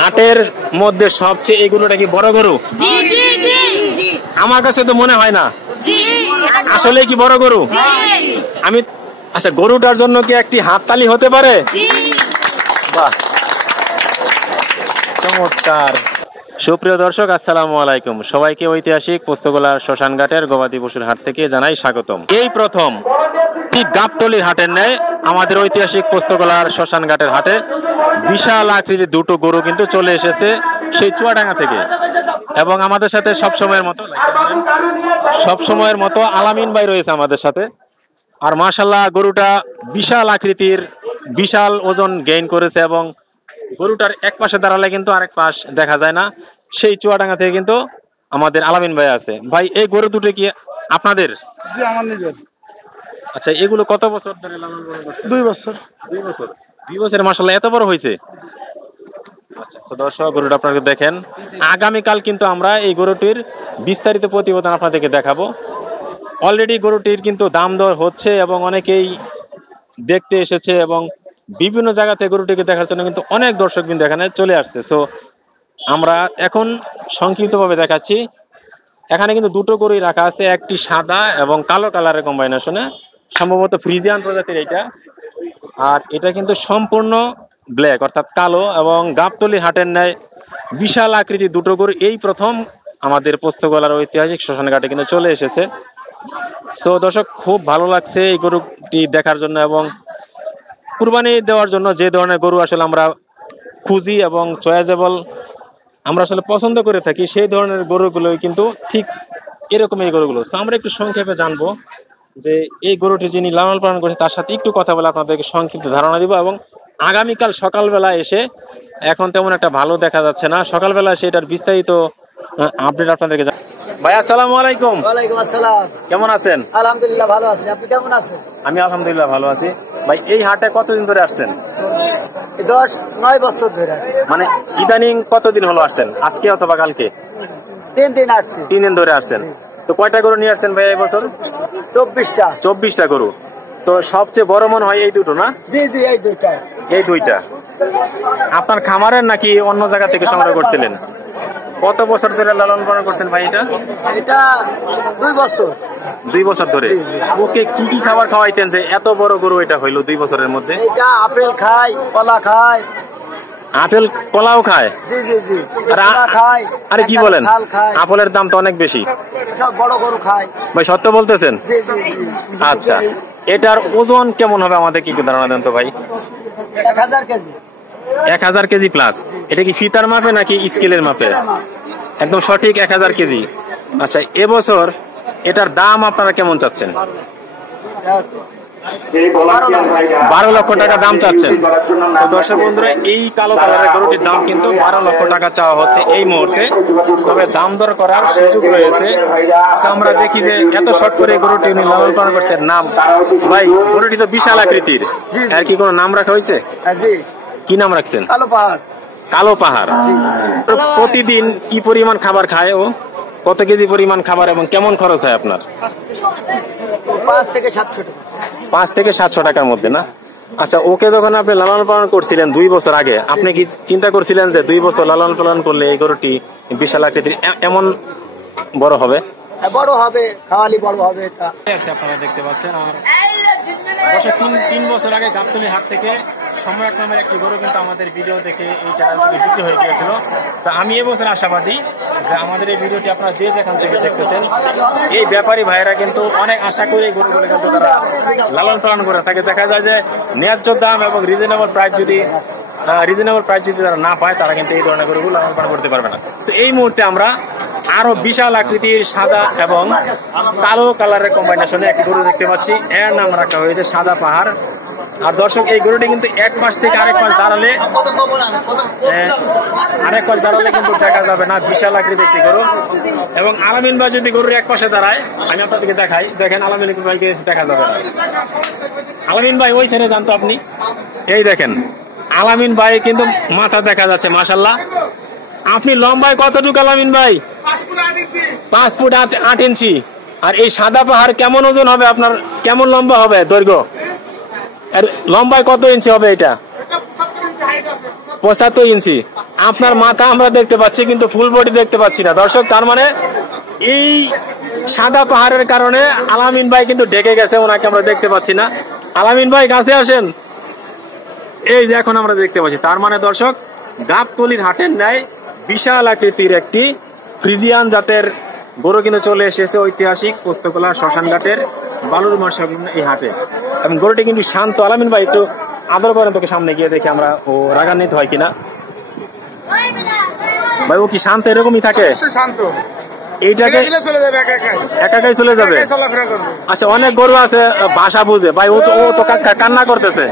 হাটের মধ্যে সবচেয়ে এই গরুটা কি বড় গরু? আমার কাছে তো মনে হয় না। আসলে কি বড় গরু? আমি আচ্ছা, গরুটার জন্য কি একটি হাততালি হতে পারে? বাহ, চমৎকার। সুপ্রিয় দর্শক, আসসালামু আলাইকুম। সবাইকে ঐতিহাসিক পোস্তগোলার শ্মশানঘাটের গবাদি পশুর হাট থেকে জানাই স্বাগতম। এই প্রথম ঠিক গাবতলীর হাটের ন্যায় আমাদের ঐতিহাসিক পোস্তগোলার শ্মশানঘাটের হাটে বিশাল আকৃতির দুটো গরু কিন্তু চলে এসেছে সেই চুয়াডাঙ্গা থেকে। এবং আমাদের সাথে সবসময়ের মতো আলামিন ভাই রয়েছে আমাদের সাথে। আর মাশাআল্লাহ, গরুটা বিশাল আকৃতির, বিশাল ওজন গেইন করেছে এবং গরুটার এক পাশে দাঁড়ালে কিন্তু আরেক পাশ দেখা যায় না। সেই চুয়াডাঙ্গা থেকে কিন্তু আমাদের আলামিন ভাই আছে। ভাই, এই গরু দুটো কি আপনাদের? জি, আমার নিজের। আচ্ছা, এগুলো কত বছর ধরে লালন পালন করছেন? 2 বছর। 2 বছর। 2 বছরে মাশাআল্লাহ এত বড় হয়েছে। আচ্ছা, তো দর্শক, গরুটা আপনারা দেখেন। আগামীকাল কিন্তু আমরা এই গরুটির বিস্তারিত প্রতিবেদন আপনাদেরকে দেখাবো। অলরেডি গরুটির কিন্তু দাম দর হচ্ছে এবং অনেকেই দেখতে এসেছে এবং বিভিন্ন জায়গা থেকে গরুটিকে দেখার জন্য কিন্তু অনেক দর্শক বিন্দু এখানে চলে আসছে। সো আমরা এখন সংক্ষিপ্তভাবে দেখাচ্ছি। এখানে কিন্তু দুটো গরুই রাখা আছে, একটি সাদা এবং কালো কালারের কম্বাইনেশনে, সম্ভবত ফ্রিজিয়ান প্রজাতির এটা। আর এটা কিন্তু সম্পূর্ণ ব্ল্যাক, অর্থাৎ কালো, এবং গাবতলী হাটের ন্যায় বিশাল আকৃতি দুটো গরু এই প্রথম আমাদের পোস্তগোলার ঐতিহাসিক শ্মশানঘাটে কিন্তু চলে এসেছে। সো দর্শক, খুব ভালো লাগছে এই গরুটি দেখার জন্য এবং কুরবানি দেওয়ার জন্য যে ধরনের গরু আসলে আমরা খুঁজি এবং চয়েজেবল আমরা আসলে পছন্দ করে থাকি, সেই ধরনের গরুগুলো কিন্তু ঠিক এরকম এই গরুগুলো। সো আমরা একটু সংক্ষেপে জানবো যে এই গরুটি যিনি লালন পালন করছে তার সাথে একটু কথা বলে আপনাদেরকে সংক্ষিপ্ত ধারণা দিব। এবং আগামীকাল সকালবেলা এসে, এখন তেমন একটা ভালো দেখা যাচ্ছে না, সকালবেলা এসে এটার বিস্তারিত আপডেট আপনাদেরকে। ভাই, আসসালামু আলাইকুম। ওয়ালাইকুম আসসালাম। কেমন আছেন? আলহামদুলিল্লাহ ভালো আছি, আপনি কেমন আছেন? আমি আলহামদুলিল্লাহ ভালো আছি। ভাই, এই হাটে কতদিন ধরে আসছেন? 9 বছর ধরে আসছি। মানে ইদানিং কতদিন হলো আসছেন? আজকে অথবা কালকে? 3 দিন আসছি। 3 দিন ধরে আসছেন। তো কয়টা গরু নিয়ে আসছেন ভাই এই বছর? 24টা। 24টা গরু। তো সবচেয়ে বড় মনে হয় এই দুটো, না? জি জি, এই দুইটা। এই দুইটা আপনার খামারের নাকি অন্য জায়গা থেকে সংগ্রহ করছিলেন? কত বছর ধরে লালন পালন করছেন ভাই এটা? এটা 2 বছর। 2 বছর ধরে। ওকে কি কি খাবার খাওয়াইতেন যে এত বড় গরু এটা হইলো 2 বছরের মধ্যে? এটা আপেল খায়, কলা খায়। আপেল কলাও খায়? জি জি জি, কলা খায়। আরে কি বলেন, আপেলের দাম তো অনেক বেশি। সব বড় গরু খায়। ভাই, সত্য বলতেছেন? জি জি জি। আচ্ছা, এটার ওজন কেমন হবে আমাদেরকে একটু ধারণা দেন তো ভাই। 1000 কেজি। 1000 KG plus. এটা কি ফিতার মাপে নাকি স্কেলের মাপে? একদম সঠিক 1000 কেজি। আচ্ছা, এবছর এটার দাম আপনারা কেমন চাচ্ছেন? 12 লক্ষ টাকা দাম চাচ্ছেন। তো দর্শক বন্ধুরা, এই কালো কালারের গরুটির দাম কিন্তু 12 লক্ষ টাকা চাওয়া হচ্ছে এই মুহূর্তে। তবে দাম দর করার সুযোগ রয়েছে। আমরা দেখি যে এত শর্ট করে গরুটি উনি লালন পালন করছেন। নাম ভাই, গরুটি তো বিশাল আকৃতির, আর কি কোনো নাম রাখা হয়েছে? জি। কি নাম রাখছেন? কালো পাহাড়। কালো পাহাড়। প্রতিদিন কি পরিমাণ খাবার খায় ও? কত কেজি পরিমাণ খাবার এবং কেমন খরচ হয় আপনার? 5 থেকে 700 টাকা। 5 থেকে 700 টাকার মধ্যে, না? আচ্ছা, ওকে যখন আপনি লালন পালন করছিলেন 2 বছর আগে, আপনি কি চিন্তা করছিলেন যে 2 বছর লালন পালন করলে এই গরুটি বিশাল আকৃতির এমন বড় হবে? বড় হবে, খাওয়ালি বড় হবে। আপনারা দেখতে পাচ্ছেন। আর 3 বছর আগে গাবতলী হাট থেকে সম্রাট নামের একটি গরু কিন্তু আমাদের ভিডিও দেখে এই চ্যানেল থেকে বিক্রি হয়ে গিয়েছিল। তো আমি এবছর আশাবাদী যে আমাদের এই ভিডিওটি আপনারা যে যেখান থেকে দেখতেছেন, এই ব্যাপারী ভাইয়েরা কিন্তু অনেক আশা করে এই গরুগুলো কিন্তু তারা লালন পালন করে থাকে। দেখা যায় যে ন্যায্য দাম এবং রিজনেবল প্রাইস যদি তারা না পায়, তারা কিন্তু এই ধরনের গরুগুলো লালন পালন করতে পারবে না। এই মুহূর্তে আমরা আরো বিশাল আকৃতির সাদা এবং কালো কালারের কম্বাইনেশনে একটি গরু দেখতে পাচ্ছি। এর নাম রাখা হয়েছে সাদা পাহাড়। আর দর্শক, এই গরুটি কিন্তু এক পাশ থেকে আরেক পাশ দাঁড়ালে কিন্তু দেখা যাবে না, বিশাল আকৃতির একটি গরু। এবং আলামিন ভাই যদি গরুর এক পাশে দাঁড়ায়, আমি আপনাদেরকে দেখাই, দেখেন আলামিন ভাইকে দেখা যাবে না। আলামিন ভাই ওই ছেড়ে জানতো আপনি, এই দেখেন আলামিন ভাই কিন্তু মাথা দেখা যাচ্ছে মাশাআল্লাহ। আপনি লম্বায় কতটুকু আলামিন ভাই? 5 ফুট 8 ইঞ্চি। আর এই সাদা পাহাড় কেমন ওজন হবে আপনার? কেমন লম্বা হবে দৈর্ঘ্য? লম্বায় কত ইঞ্চি হবে এটা? 75 ইঞ্চি। আপনার মাথা আমরা দেখতে পাচ্ছি কিন্তু ফুল বডি দেখতে পাচ্ছি না দর্শক। তার মানে এই সাদা পাহাড়ের কারণে আলামিন ভাই কিন্তু ঢেকে গেছে, ওনাকে আমরা দেখতে পাচ্ছি না। আলামিন ভাই কাছে আসেন। এই যে এখন আমরা দেখতে পাচ্ছি, তার মানে দর্শক গাবতলির হাটের ন্যায় বিশাল আকৃতির একটি ফ্রিজিয়ান জাতের গরু কিন্তু চলে এসেছে ঐতিহাসিক পোস্তকলা শ্মশানঘাটের বালুর মাঠ সংলগ্ন এই হাটে। এবং গরুটি কিন্তু শান্ত। আলামিন ভাই একটু আদর করেন তোকে, সামনে গিয়ে দেখি আমরা ও রাগান্বিত হয় কিনা। ভাই ও কি শান্ত এরকমই থাকে? শান্ত, এইটাকে একাই চলে যাবে। আচ্ছা, অনেক গরু আছে ভাষা বুঝে ভাই, ও তো কান্না করতেছে।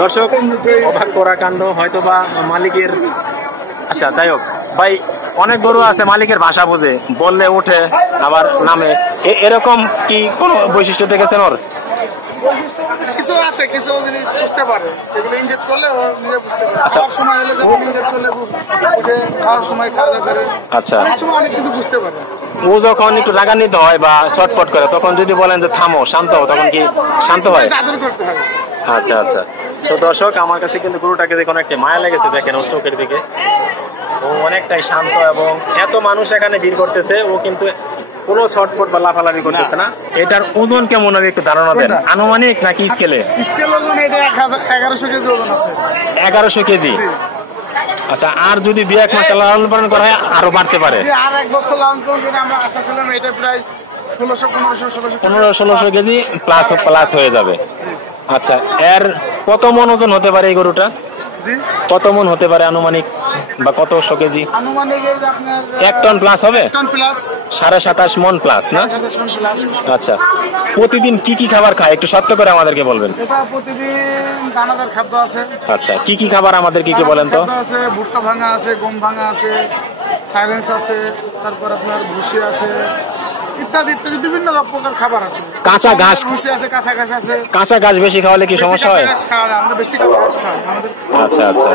দর্শক অবাক করা কাণ্ড, হয়তো বা মালিকের, আচ্ছা যাই হোক ভাই, অনেক গরু আছে মালিকের ভাষা বুঝে, বললে উঠে আবার নামে, এরকম কি কোন বৈশিষ্ট্য দেখেছেন ওর? কিছু আছে, কিছু জিনিস বুঝতে পারে, এগুলো ইনজেক্ট করলে ও নিজে বুঝতে পারে। খাওয়ার সময় হলে যখন ইনজেক্ট করলে খাওয়ার সময় খাওয়া করে, আচ্ছা অনেক সময় অনেক কিছু বুঝতে পারে। ও যখন একটু রাগান্বিত হয় বা ছটফট করে, তখন যদি বলেন যে থামো শান্ত হও, তখন কি শান্ত হয়? আদর করতে হবে। আচ্ছা আচ্ছা। তো দর্শক আমার কাছে কিন্তু গরুটাকে দেখুন একটা মায়া লেগেছে, দেখেন ওর চোখের দিকে, ও অনেকটাই শান্ত এবং এত মানুষ এখানে ভিড় করতেছে, ও কিন্তু কোনো ছটফট বা লাফালাফি করতেছে না। এটার ওজন কেমন হবে একটু ধারণা দেন, আনুমানিক নাকি স্কেলে? স্কেল ওজন এটা 1100 কেজি ওজন আছে। 1100 কেজি। আচ্ছা, আর যদি 2-1 মাস লালন পালন করা হয় আরো বাড়তে পারে। আর 1 বছর লালন পালন করে আমরা আশা ছিলাম এটা প্রায় 1500 কেজি প্লাস হয়ে যাবে। আচ্ছা, এর কত মন ওজন হতে পারে এই গরুটা? কত মন হতে পারে আনুমানিক, বা কতশো কেজি? আনুমানিক আপনার 1 টন প্লাস হবে, টন প্লাস, 27.5 মন প্লাস না? 27 মণ প্লাস। আচ্ছা, প্রতিদিন কি কি খাবার খায় একটু সত্য করে আমাদেরকে বলবেন। এটা প্রতিদিন দানাদার খাদ্য আছে। আচ্ছা, কি কি খাবার আমাদের কি বলেন তো? আছে ভুট্টা ভাঙা আছে, গম ভাঙা আছে, সাইলেন্স আছে, তারপর আপনার ভুসি আছে, ইত্যাদি ইত্যাদি বিভিন্ন প্রকার খাবার আছে। কাঁচা ঘাস, ভুসি আছে, কাঁচা ঘাস আছে। কাঁচা ঘাস বেশি খাওয়ালে কি সমস্যা হয়? আমরা বেশি কাঁচা ঘাস খাই আমাদের। আচ্ছা আচ্ছা।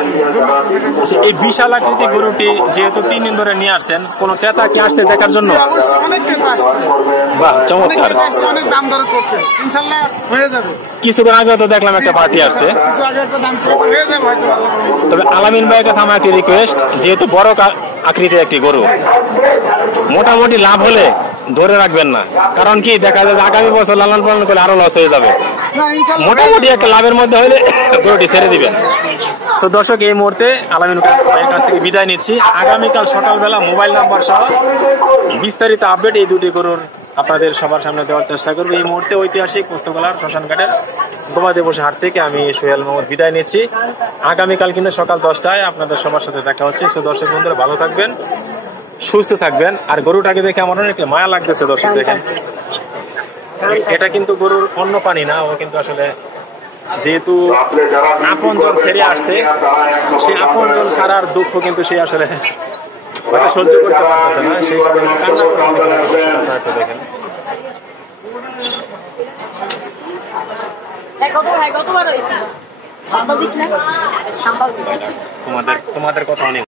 এই বিশাল আকৃতি গরুটি যেহেতু 3 দিন ধরে নিয়ে আসছেন, কোন ক্রেতা কি আসছে দেখার জন্য? অবশ্যই অনেক ক্রেতা আসছে। বাহ, চমৎকার। অনেক দাম দর করছে, ইনশাআল্লাহ হয়ে যাবে। কিছুক্ষণ আগে তো দেখলাম একটা পার্টি আসছে, কিছু আগে একটা দাম হয়ে যাবে হয়তো। তবে আলামিন ভাইয়ের কাছে আমার একটি রিকোয়েস্ট, যেহেতু বড় আকৃতির একটি গরু, মোটামুটি লাভ হলে ধরে রাখবেন না, কারণ কি দেখা যায় আগামী বছর লালন পালন করলে আরো লস হয়ে যাবে। মোটামুটি একটা লাভের মধ্যে হলে গরুটি ছেড়ে দিবেন। তো দর্শক, এই মুহূর্তে আলামিন ভাইয়ের কাছ থেকে বিদায় নিচ্ছি। আগামীকাল সকালবেলা মোবাইল নাম্বার সহ বিস্তারিত আপডেট এই দুটি গরুর আপনাদের সবার সামনে দেওয়ার চেষ্টা করবো। এই মুহূর্তে ঐতিহাসিক পোস্তগোলার শ্মশানঘাটের গবাদি পশু হাট থেকে আমি সোহেল মোহাম্মদ বিদায় নিচ্ছি। আগামীকাল কিন্তু সকাল 10টায় আপনাদের সবার সাথে দেখা হচ্ছে। তো দর্শক বন্ধুরা ভালো থাকবেন, সুস্থ থাকবেন। আর গরুটাকে দেখে আমার অনেক মায়া লাগতেছে দর্শক, দেখেন এটা কিন্তু গরুর অন্য পানি না, ও কিন্তু আসলে যেহেতু আপনজন ছেড়ে আসছে, সেই আপনজন ছাড়ার দুঃখ কিন্তু সে আসলে সহ্য করতে পারতেছে না, সেই কারণে কান্না করতেছে। দেখেন তোমাদের কথা অনেক